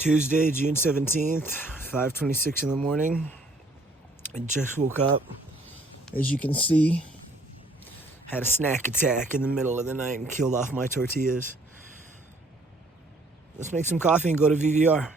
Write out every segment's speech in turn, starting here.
Tuesday, June 17th, 5:26 in the morning. I just woke up. As you can see, had a snack attack in the middle of the night and killed off my tortillas. Let's make some coffee and go to VVR.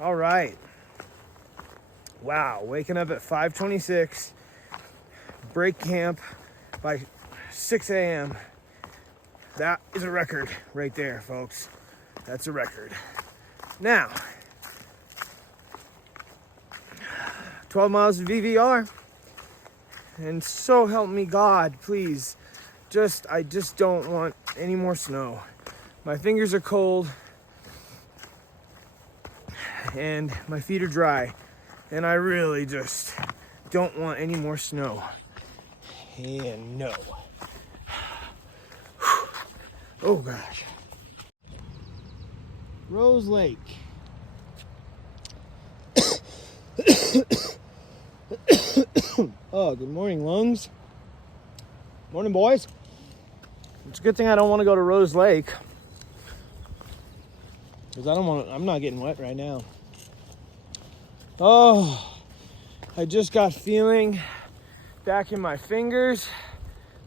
All right. Wow, waking up at 5:26, break camp by 6 a.m. That is a record right there, folks. That's a record. Now, 12 miles of VVR, and so help me God, please. I just don't want any more snow. My fingers are cold, and my feet are dry, and I really just don't want any more snow. And no. Oh gosh. Rose Lake. Oh, good morning, lungs. Morning, boys. It's a good thing I don't want to go to Rose Lake, because I'm not getting wet right now. Oh, I just got feeling back in my fingers.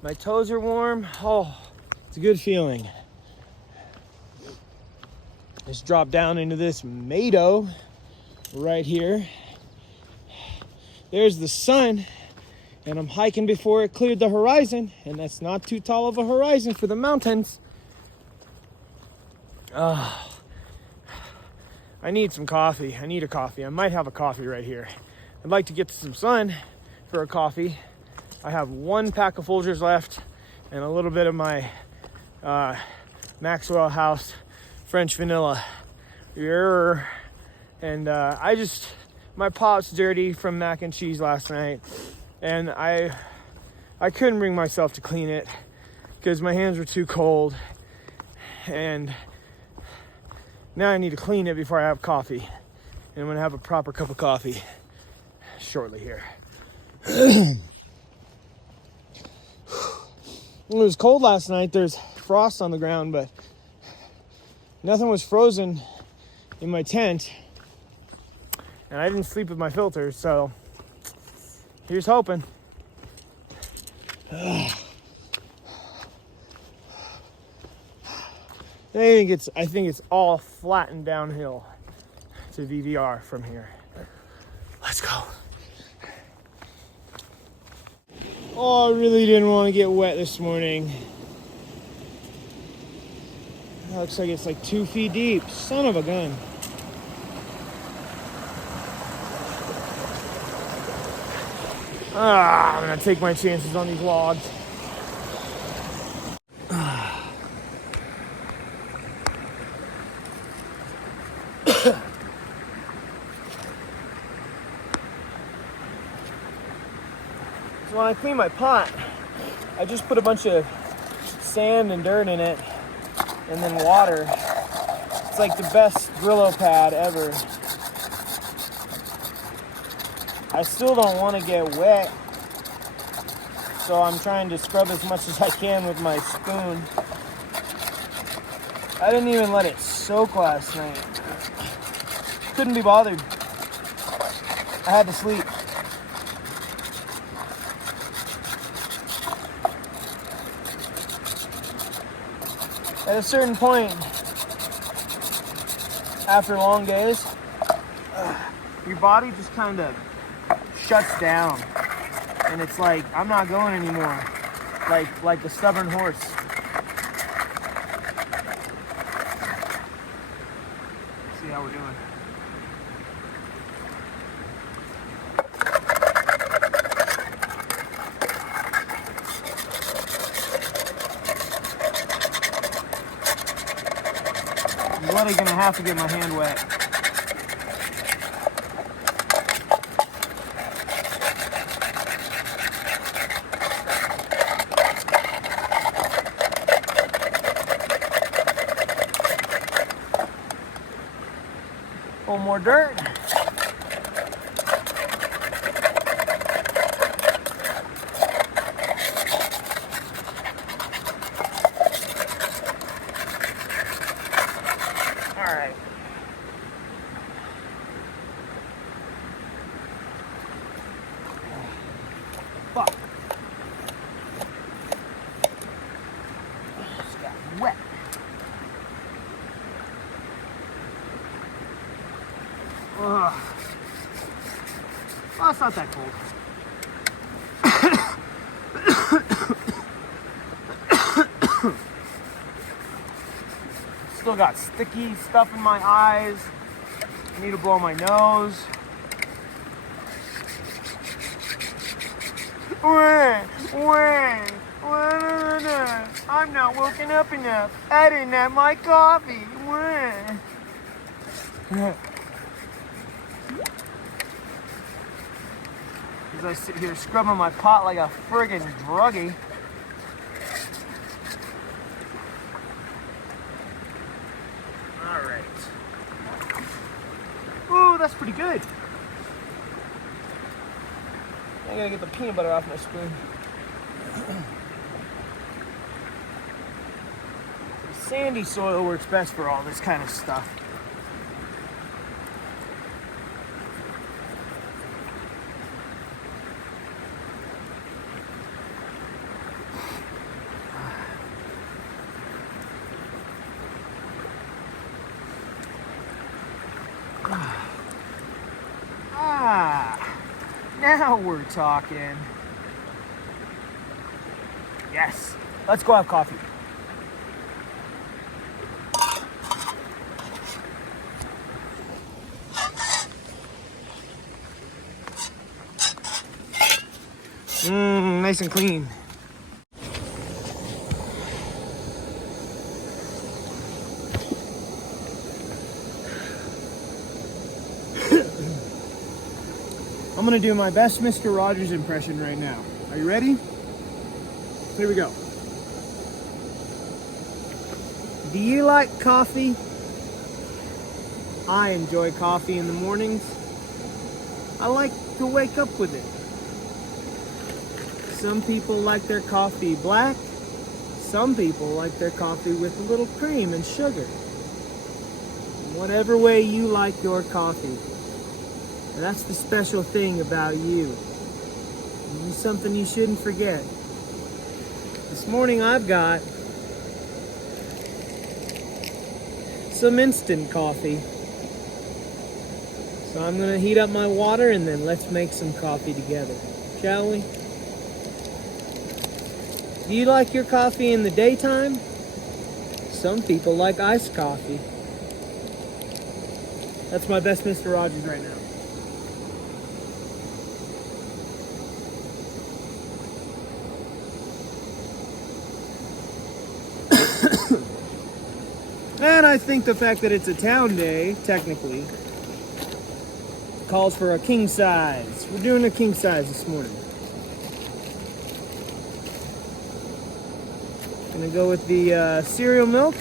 My toes are warm. Oh, it's a good feeling. Just drop down into this meadow right here. there's the sun, and I'm hiking before it cleared the horizon, and that's not too tall of a horizon for the mountains. I need some coffee. I need a coffee. I might have a coffee right here. I'd like to get to some sun for a coffee. I have one pack of Folgers left and a little bit of my Maxwell House French vanilla. And my pot's dirty from mac and cheese last night, and I couldn't bring myself to clean it because my hands were too cold, and now I need to clean it before I have coffee, and I'm gonna have a proper cup of coffee shortly here. It was cold last night. There's frost on the ground, but nothing was frozen in my tent, and I didn't sleep with my filters, so here's hoping. I think it's all flat and downhill to VVR from here. Let's go. Oh, I really didn't want to get wet this morning. It looks like it's like 2 feet deep. Son of a gun. I'm gonna take my chances on these logs. So when I clean my pot, I just put a bunch of sand and dirt in it and then water. It's like the best Brillo pad ever. I still don't want to get wet, so I'm trying to scrub as much as I can with my spoon. I didn't even let it soak last night. Couldn't be bothered. I had to sleep. At a certain point, after long days, your body just kind of shuts down, and it's like, I'm not going anymore, like a stubborn horse. Let's see how we're doing. I'm bloody gonna have to get my hand wet. A little more dirt. All right. Fuck. Just got wet. Ugh. Oh, it's not that cold. Still got sticky stuff in my eyes. I need to blow my nose. I'm not woken up enough. I didn't have my coffee. As I sit here scrubbing my pot like a friggin' druggie. Alright. Ooh, that's pretty good. I gotta get the peanut butter off my spoon. Sandy soil works best for all this kind of stuff. Now we're talking. Yes. Let's go have coffee. Nice and clean. I'm gonna do my best Mr. Rogers impression right now. Are you ready? Here we go. Do you like coffee? I enjoy coffee in the mornings. I like to wake up with it. Some people like their coffee black. Some people like their coffee with a little cream and sugar. Whatever way you like your coffee. And that's the special thing about you. You're something you shouldn't forget. This morning I've got some instant coffee. So I'm gonna heat up my water and then let's make some coffee together, shall we? Do you like your coffee in the daytime? Some people like iced coffee. That's my best Mr. Rogers right now. And I think the fact that it's a town day, technically, calls for a king size. We're doing a king size this morning. Gonna go with the cereal milk.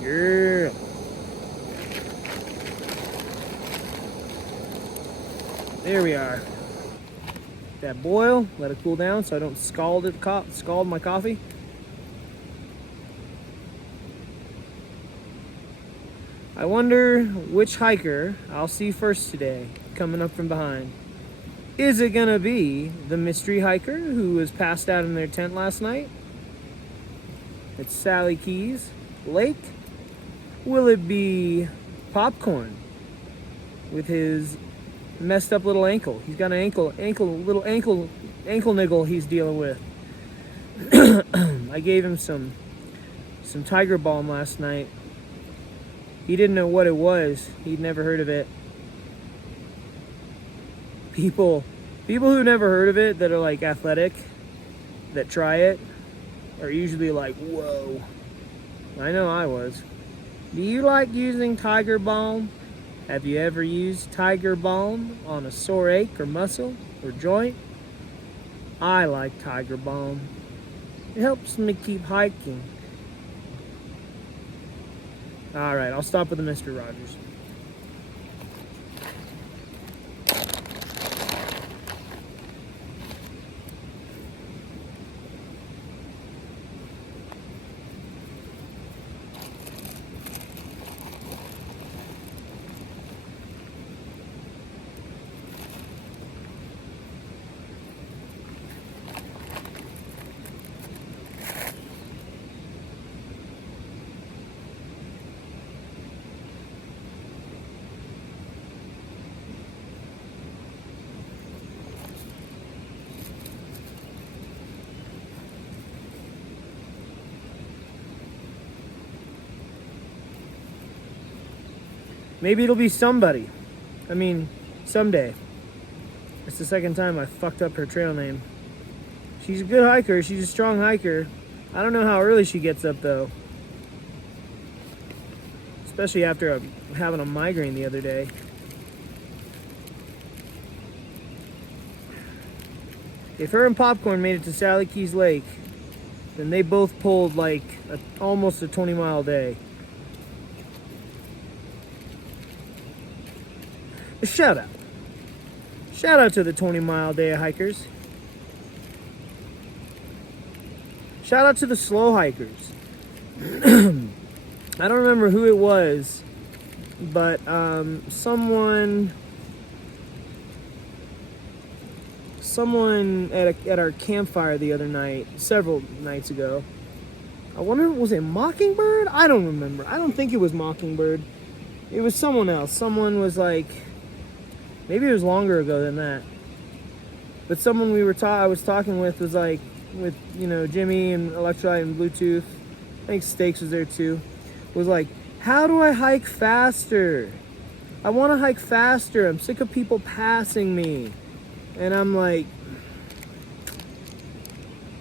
Yeah. There we are. That boil, let it cool down so I don't scald my coffee. I wonder which hiker I'll see first today, coming up from behind. Is it gonna be the mystery hiker who was passed out in their tent last night? It's Sally Keys Lake. Will it be Popcorn with his messed up little ankle? He's got an little ankle niggle he's dealing with. I gave him some Tiger Balm last night. He didn't know what it was. He'd never heard of it. People who never heard of it, that are like athletic, that try it, are usually like, whoa. I know I was. Do you like using Tiger Balm? Have you ever used Tiger Balm on a sore ache or muscle or joint? I like Tiger Balm. It helps me keep hiking. All right, I'll stop with the Mr. Rogers. Maybe it'll be somebody. I mean, someday. It's the second time I fucked up her trail name. She's a good hiker. She's a strong hiker. I don't know how early she gets up, though. Especially after having a migraine the other day. If her and Popcorn made it to Sally Keys Lake, then they both pulled like almost a 20-mile day. A shout out. Shout out to the 20-mile day hikers. Shout out to the slow hikers. I don't remember who it was, but someone at our campfire the other night, several nights ago. I wonder, was it Mockingbird? I don't remember. I don't think it was Mockingbird. It was someone else. Someone was like, maybe it was longer ago than that. But someone I was talking with was like, with, you know, Jimmy and Electrolyte and Bluetooth. I think Stakes was there too. Was like, how do I hike faster? I want to hike faster. I'm sick of people passing me. And I'm like,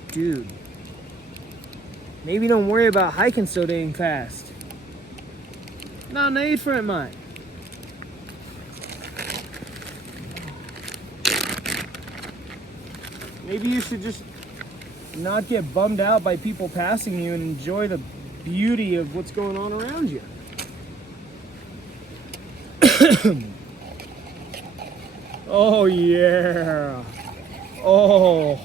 dude, maybe don't worry about hiking so dang fast. No need for it, mate. Maybe you should just not get bummed out by people passing you and enjoy the beauty of what's going on around you. Oh yeah. Oh.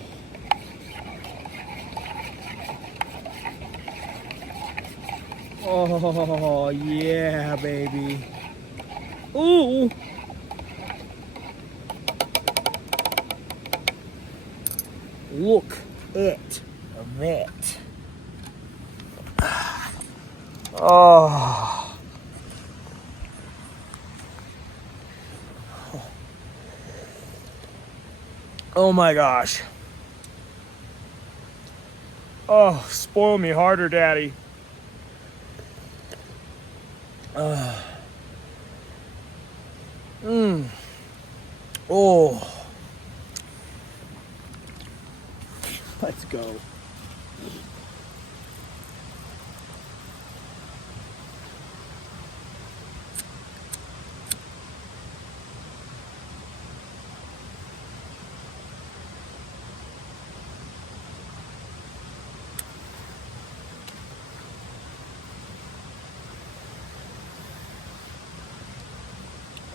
Oh yeah, baby. Ooh. Look at that. Oh. Oh my gosh. Oh, spoil me harder, Daddy. Oh. Let's go.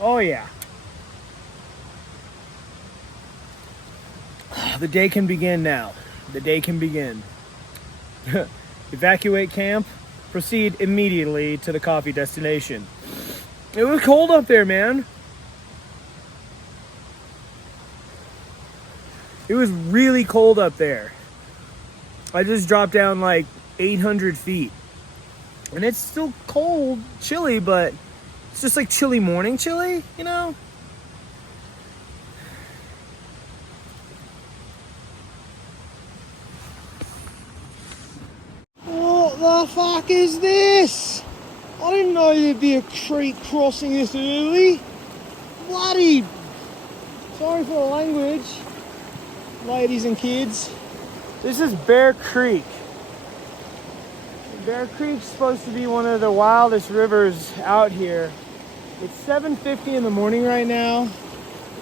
Oh yeah. The day can begin now. The day can begin. Evacuate camp. Proceed immediately to the coffee destination. It was cold up there, man. It was really cold up there. I just dropped down like 800 feet. And it's still cold, chilly, but it's just like chilly morning chilly, you know? What the fuck is this? I didn't know there'd be a creek crossing this early. Bloody... Sorry for the language, ladies and kids. This is Bear Creek. Bear Creek's supposed to be one of the wildest rivers out here. It's 7:50 in the morning right now.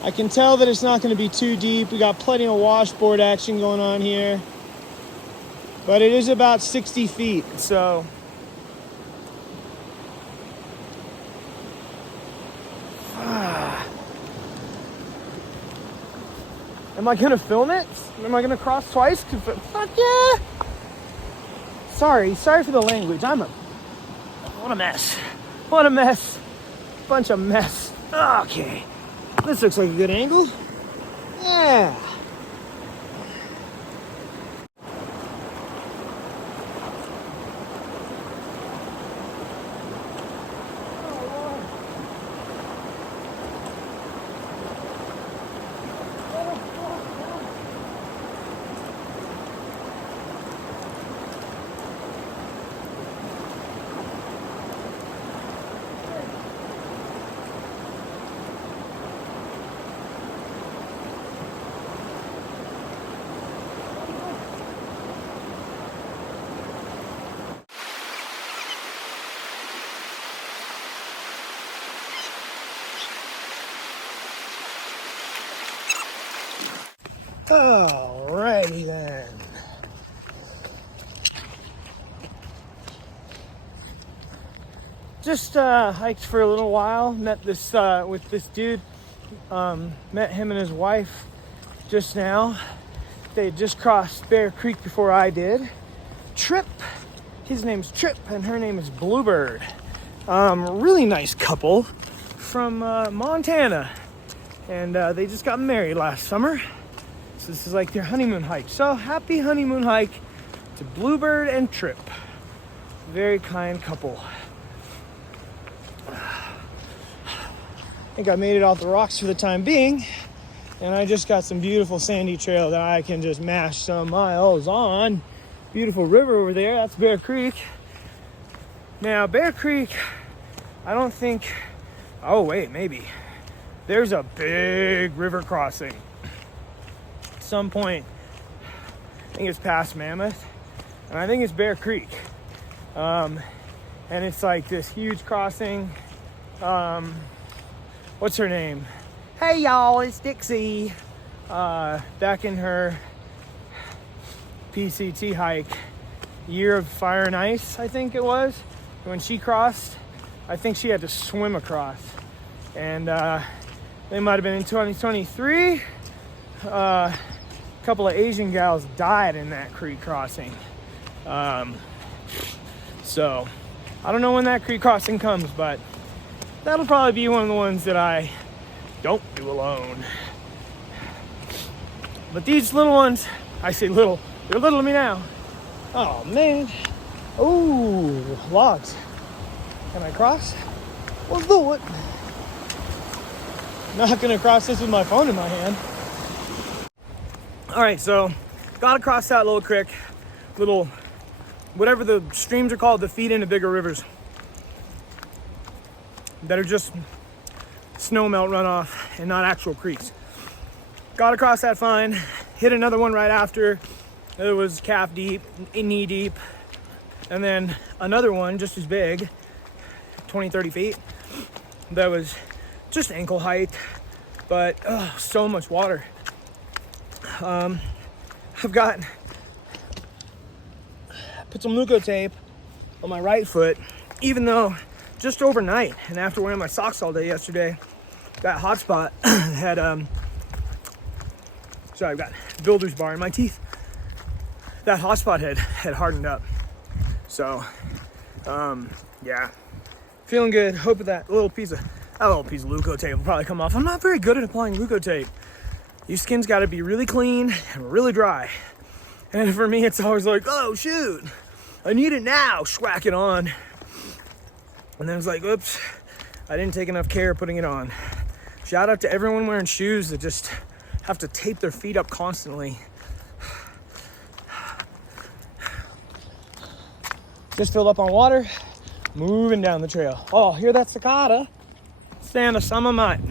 I can tell that it's not going to be too deep. We got plenty of washboard action going on here. But it is about 60 feet, so... Am I going to film it? Am I going to cross twice? Fuck yeah! Sorry for the language. What a mess. What a mess. Bunch of mess. Okay. This looks like a good angle. Yeah. Alrighty then. Just hiked for a little while. Met this with this dude. Met him and his wife just now. They had just crossed Bear Creek before I did. Trip. His name's Trip and her name is Bluebird. Really nice couple from Montana. And they just got married last summer. So this is like their honeymoon hike. So happy honeymoon hike to Bluebird and Trip. Very kind couple. think I made it off the rocks for the time being. And I just got some beautiful sandy trail that I can just mash some miles on. Beautiful river over there, that's Bear Creek. Now, Bear Creek, I don't think, oh wait, maybe. There's a big river crossing. At some point, I think it's past Mammoth, and I think it's Bear Creek. And it's like this huge crossing. What's her name? Hey y'all, it's Dixie. Back in her PCT hike, Year of Fire and Ice, I think it was, when she crossed, I think she had to swim across. And they might have been in 2023. A couple of Asian gals died in that creek crossing. So, I don't know when that creek crossing comes, but that'll probably be one of the ones that I don't do alone. But these little ones, I say little, they're little to me now. Oh man. Ooh, logs. Can I cross? Let's do it. Not gonna cross this with my phone in my hand. All right, so gotta cross that little creek, little, whatever the streams are called that feed into bigger rivers that are just snowmelt runoff and not actual creeks. Gotta cross that fine. Hit another one right after. It was calf deep, knee deep. And then another one just as big, 20, 30 feet. That was just ankle height, but so much water. I've put some Luco tape on my right foot, even though just overnight and after wearing my socks all day yesterday, that hot spot had I've got builder's bar in my teeth. That hot spot had hardened up. So yeah, feeling good. Hope that little piece of Luco tape will probably come off. I'm not very good at applying Luco tape. Your skin's got to be really clean and really dry. And for me, it's always like, oh shoot, I need it now. Schwack it on. And then it's like, oops, I didn't take enough care putting it on. Shout out to everyone wearing shoes that just have to tape their feet up constantly. Just filled up on water, moving down the trail. Oh, hear that cicada? Stand a summer night.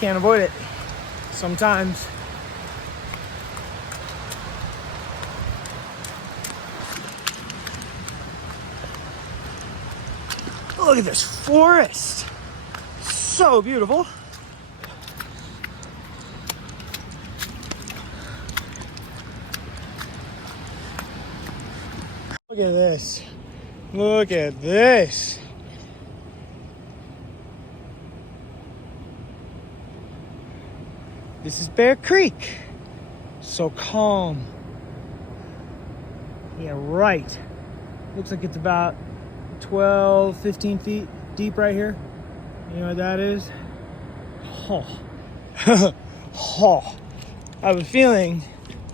Can't avoid it sometimes. Look at this forest. So beautiful. Look at this. Look at this. This is Bear Creek. So calm. Yeah, right. Looks like it's about 12, 15 feet deep right here. You know what that is? Oh. Oh. I have a feeling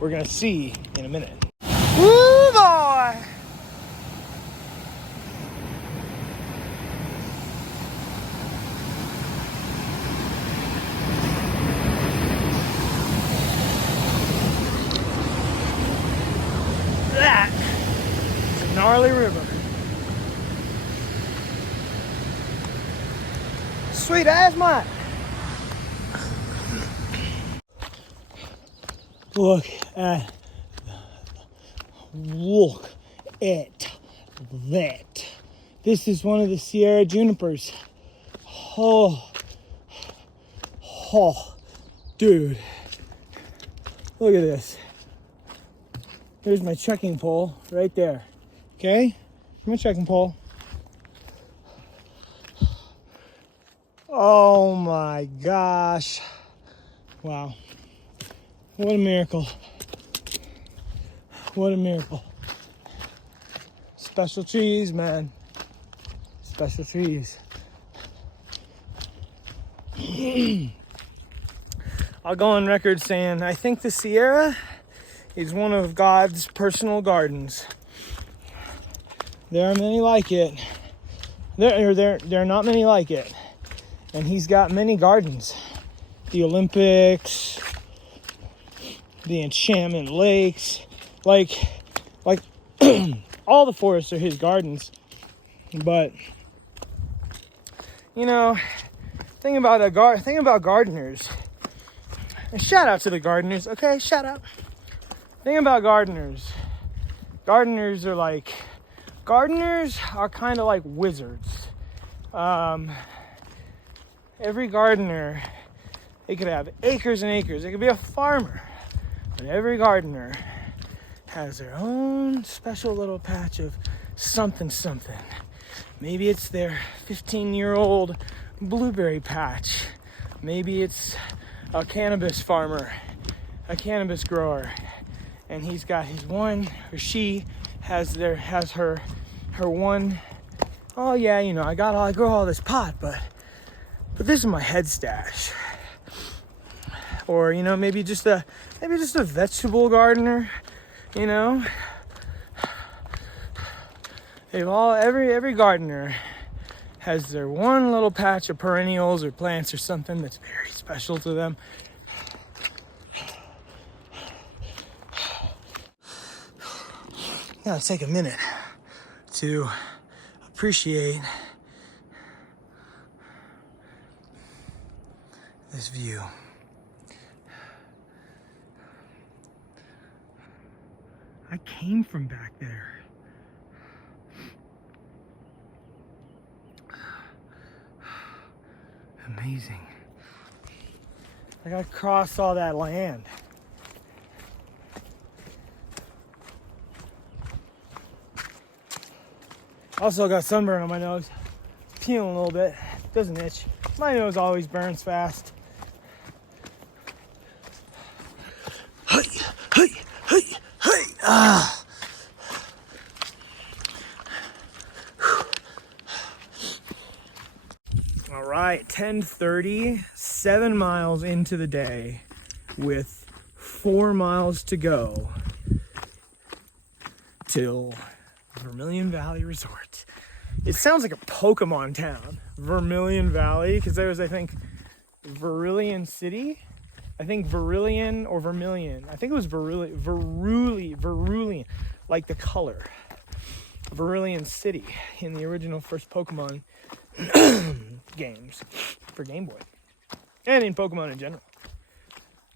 we're gonna see in a minute. Woo boy! That is a gnarly river. Sweet as mine. Look at that. This is one of the Sierra junipers. Oh, dude. Look at this. There's my trekking pole right there. Okay? Come here, trekking pole. Oh my gosh. Wow. What a miracle. What a miracle. Special trees, man. Special trees. I'll go on record saying I think the Sierra is one of God's personal gardens. There are many like it. There are not many like it. And he's got many gardens. The Olympics, the Enchantment Lakes, like all the forests are his gardens. But you know, thing about gardeners. And shout out to the gardeners, okay? Shout out. Thing about gardeners. Gardeners are kind of like wizards. Every gardener, they could have acres and acres. They could be a farmer. But every gardener has their own special little patch of something. Maybe it's their 15-year-old blueberry patch. Maybe it's a cannabis farmer, a cannabis grower, and he's got his one, or she has her one. Oh yeah, you know, I grow all this pot, but this is my head stash. Or you know, maybe just a vegetable gardener. You know, every gardener has their one little patch of perennials or plants or something that's very special to them. Gotta take a minute to appreciate this view. I came from back there. Amazing. I gotta cross all that land. Also got sunburn on my nose. Peeling a little bit. Doesn't itch. My nose always burns fast. All right, 10:30, 7 miles into the day with 4 miles to go till Vermilion Valley Resort. It sounds like a Pokemon town, Vermilion Valley, because there was, I think, Verilion City. I think Verilion or Vermilion. I think it was Verulian, like the color. Verilion City in the original first Pokemon games for Game Boy. And in Pokemon in general.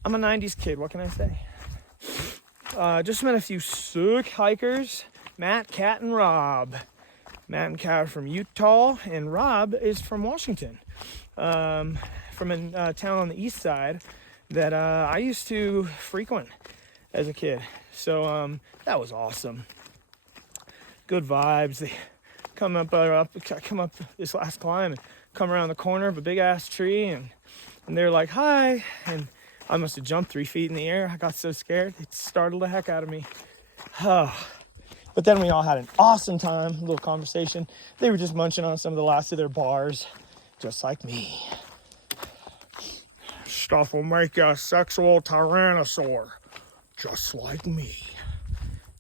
I'm a 90s kid, what can I say? Just met a few sick hikers. Matt, Kat, and Rob. Matt and Kat are from Utah, and Rob is from Washington. From a town on the east side that I used to frequent as a kid. So that was awesome. Good vibes. They come up this last climb and come around the corner of a big ass tree, and they're like, hi. And I must have jumped 3 feet in the air. I got so scared. It startled the heck out of me. But then we all had an awesome time, a little conversation. They were just munching on some of the last of their bars, just like me. Stuff will make you a sexual tyrannosaur, just like me.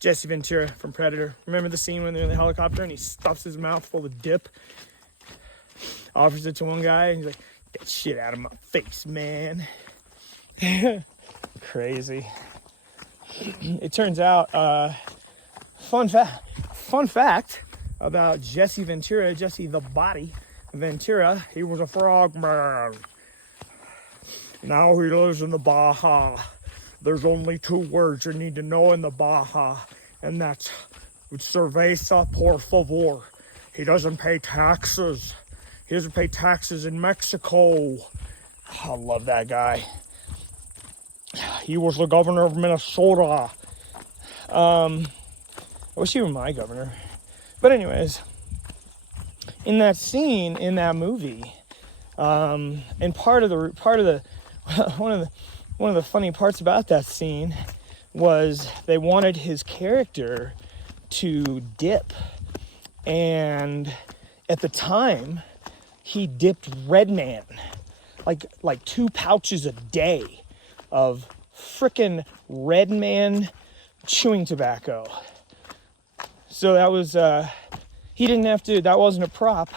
Jesse Ventura from Predator. Remember the scene when they're in the helicopter and he stuffs his mouth full of dip? Offers it to one guy and he's like, get shit out of my face, man. Crazy. It turns out, fun fact about Jesse Ventura, Jesse the Body Ventura, he was a frogman. Now he lives in the Baja. There's only 2 words you need to know in the Baja, and that's cerveza por favor. He doesn't pay taxes. He doesn't pay taxes in Mexico. I love that guy. He was the governor of Minnesota. I wish he were my governor. But anyways, in that scene in that movie, and part of the one of the funny parts about that scene was they wanted his character to dip, and at the time he dipped Redman like 2 pouches a day of frickin' Redman chewing tobacco. So that was he didn't have to, that wasn't a prop,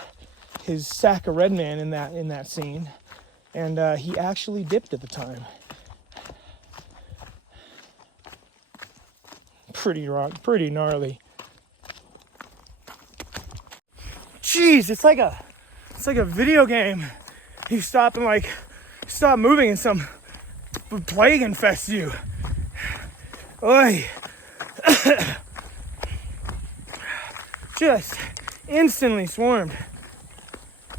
his sack of Redman in that scene, and he actually dipped at the time. Pretty gnarly. Jeez, it's like a video game. You stop moving and some plague infests you. Oy. Just instantly swarmed.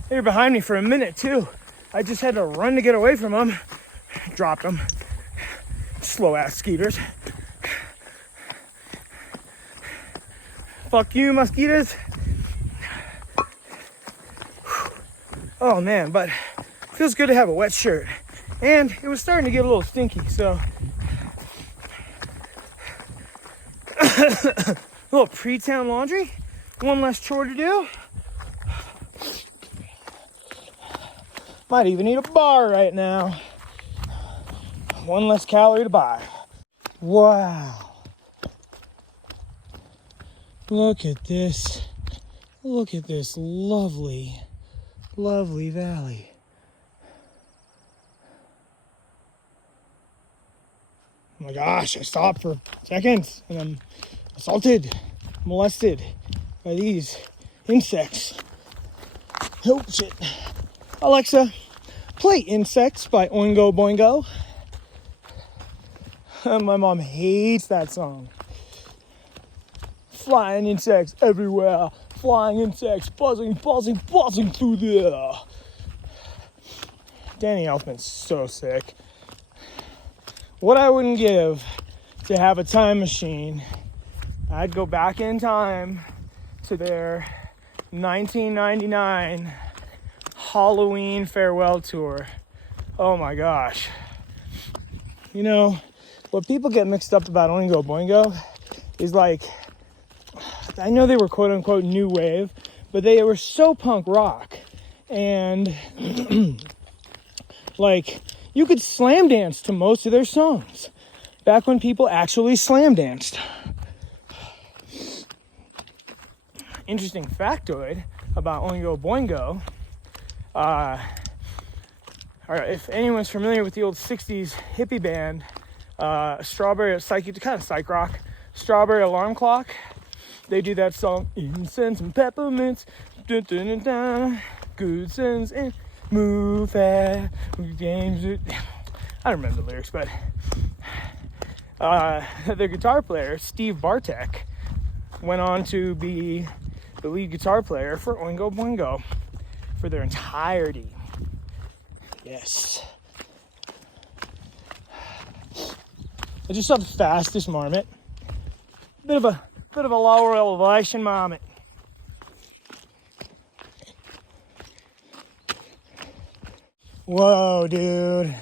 They were behind me for a minute too. I just had to run to get away from them. Dropped them. Slow ass skeeters. Fuck you, mosquitoes. Oh man, but it feels good to have a wet shirt. And it was starting to get a little stinky, so a little pre-town laundry. One less chore to do. Might even eat a bar right now. One less calorie to buy. Wow. Look at this. Look at this lovely, lovely valley. Oh my gosh, I stopped for seconds and I'm assaulted, molested by these insects. Oh shit. Alexa, play Insects by Oingo Boingo. My mom hates that song. Flying insects everywhere. Flying insects buzzing, buzzing, buzzing through the air. Danny Elfman's so sick. What I wouldn't give to have a time machine, I'd go back in time to their 1999 Halloween farewell tour. Oh my gosh. You know, what people get mixed up about Oingo Boingo is like, I know they were quote unquote new wave, but they were so punk rock. And like, you could slam dance to most of their songs back when people actually slam danced. Interesting factoid about Oingo Boingo. If anyone's familiar with the old 60s hippie band, Strawberry, kind of psych rock, Strawberry Alarm Clock, they do that song, Incense and Peppermints, dun, dun, dun, dun, good sense and move fast, games. I don't remember the lyrics, but their guitar player, Steve Bartek, went on to be the lead guitar player for Oingo Boingo for their entirety. Yes. I just saw the fastest marmot. Bit of a lower elevation marmot. Whoa, dude.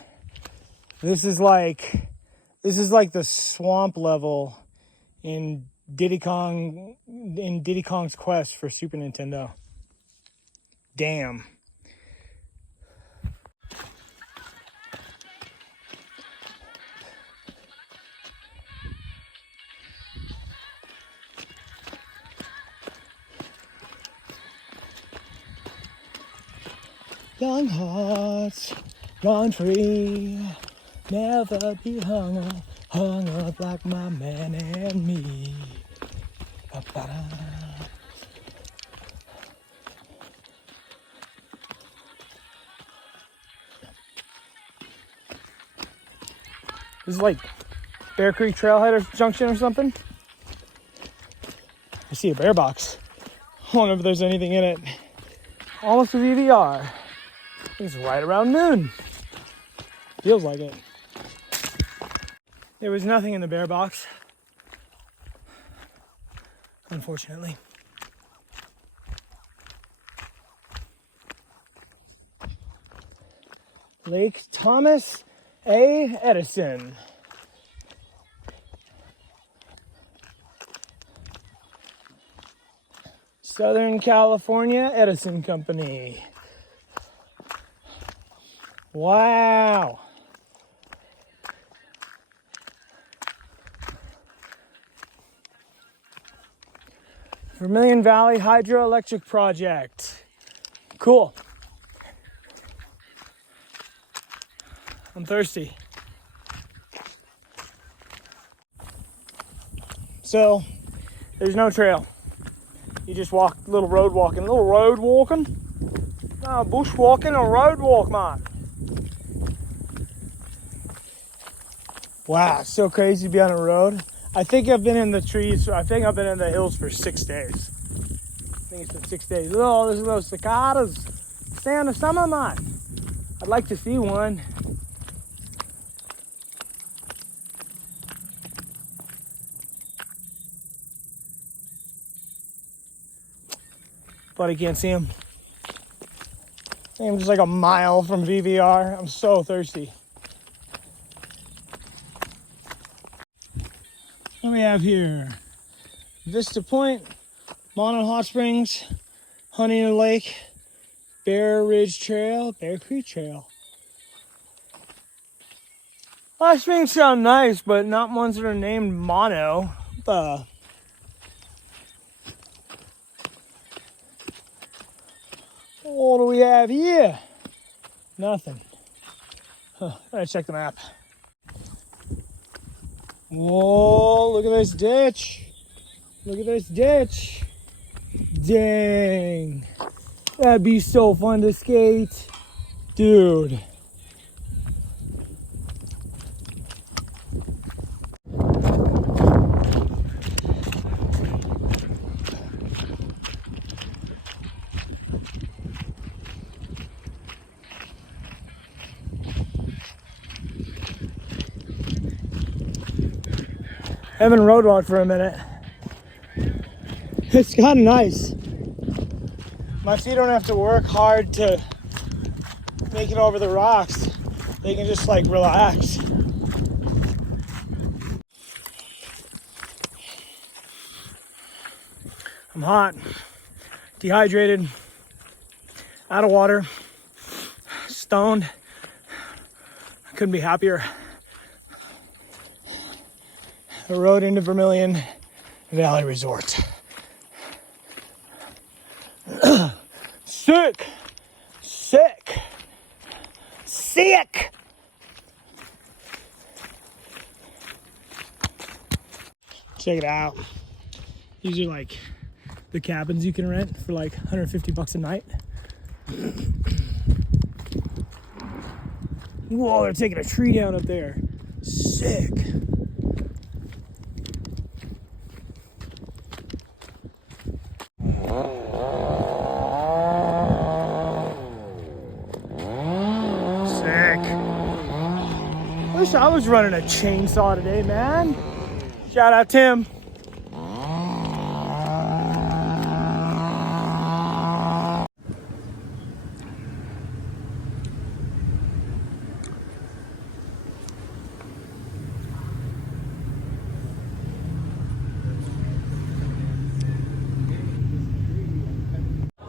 This is like the swamp level in Diddy Kong's Quest for Super Nintendo. Damn. Young hearts, gone free, never be hung up like my man and me. This is like Bear Creek Trailhead or Junction or something. I see a bear box. I wonder if there's anything in it. Almost a VVR. It's right around noon. Feels like it. There was nothing in the bear box, unfortunately. Lake Thomas A. Edison. Southern California Edison Company. Wow. Vermilion Valley Hydroelectric Project. Cool. I'm thirsty. So, there's no trail. You just walk, little road walking. No, bush walking or road walk, man. Wow, it's so crazy to be on a road. I think I've been in the trees, I think I've been in the hills for 6 days. I think it's been 6 days. Oh, there's those cicadas. Stay in the summer, man. I'd like to see one. But I can't see him. I think I'm just like a mile from VVR. I'm so thirsty. What do we have here? Vista Point, Mono Hot Springs, Huntington Lake, Bear Ridge Trail, Bear Creek Trail. Hot springs sound nice, but not ones that are named Mono. What do we have here? Nothing. Gotta check the map. Whoa, look at this ditch. Look at this ditch. Dang. That'd be so fun to skate. Dude. I haven't road walked for a minute. It's kind of nice. My feet don't have to work hard to make it over the rocks. They can just like relax. I'm hot, dehydrated, out of water, stoned. I couldn't be happier. The road into Vermilion Valley Resort. Sick! Sick! Sick! Check it out. These are like the cabins you can rent for like 150 bucks a night. Whoa, they're taking a tree down up there. Sick. Wish I was running a chainsaw today, man. Shout out Tim.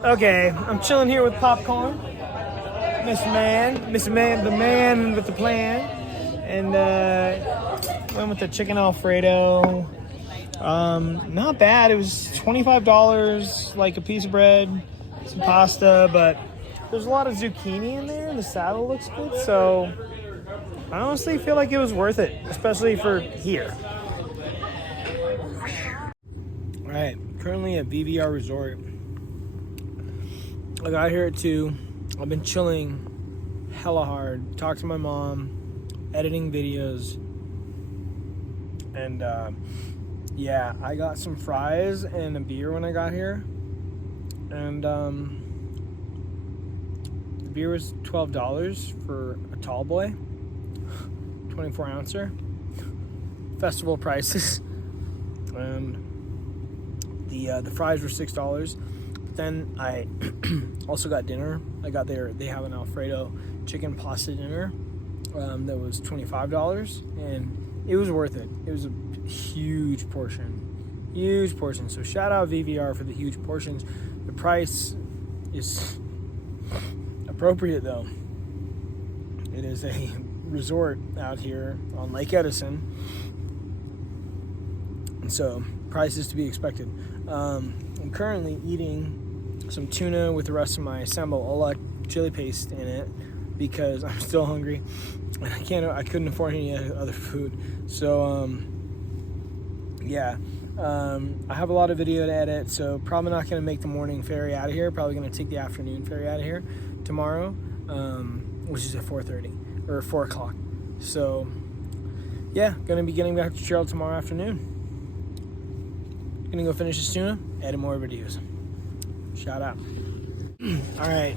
Okay, I'm chilling here with popcorn. Mr. Man, the man with the plan. And went with the chicken Alfredo. Not bad. It was $25, like a piece of bread, some pasta, but there's a lot of zucchini in there and the salad looks good. So I honestly feel like it was worth it, especially for here. All right, currently at VVR Resort. I got here at 2. I've been chilling hella hard. Talked to my mom. Editing videos, and yeah, I got some fries and a beer when I got here, and the beer was $12 for a tall boy, 24 ouncer, festival prices, and the fries were $6. then I also got dinner. I got they have an Alfredo chicken pasta dinner that was $25, and it was worth it. It was a huge portion. So shout out VVR for the huge portions. The price is appropriate though. It is a resort out here on Lake Edison, and so prices to be expected. I'm currently eating some tuna with the rest of my Sambal Ola chili paste in it because I'm still hungry and I couldn't afford any other food. So yeah. I have a lot of video to edit, so probably not going to make the morning ferry out of here. Probably going to take the afternoon ferry out of here tomorrow, which is at 4:30 or 4 o'clock. So yeah, going to be getting back to trail tomorrow afternoon. Going to go finish this tuna, edit more videos. Shout out. All right,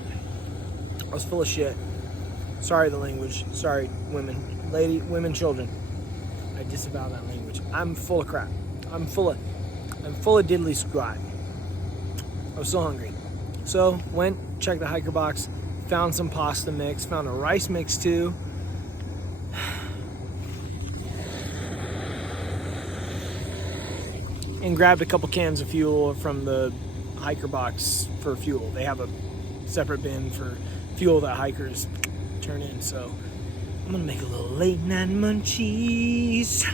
I was full of shit. Sorry the language. Sorry women, children. I disavow that language. I'm full of crap. I'm full of diddly squat. I was so hungry. So went, checked the hiker box, found some pasta mix, found a rice mix too. And grabbed a couple cans of fuel from the hiker box for fuel. They have a separate bin for fuel that hikers turn in. So I'm gonna make a little late night munchies.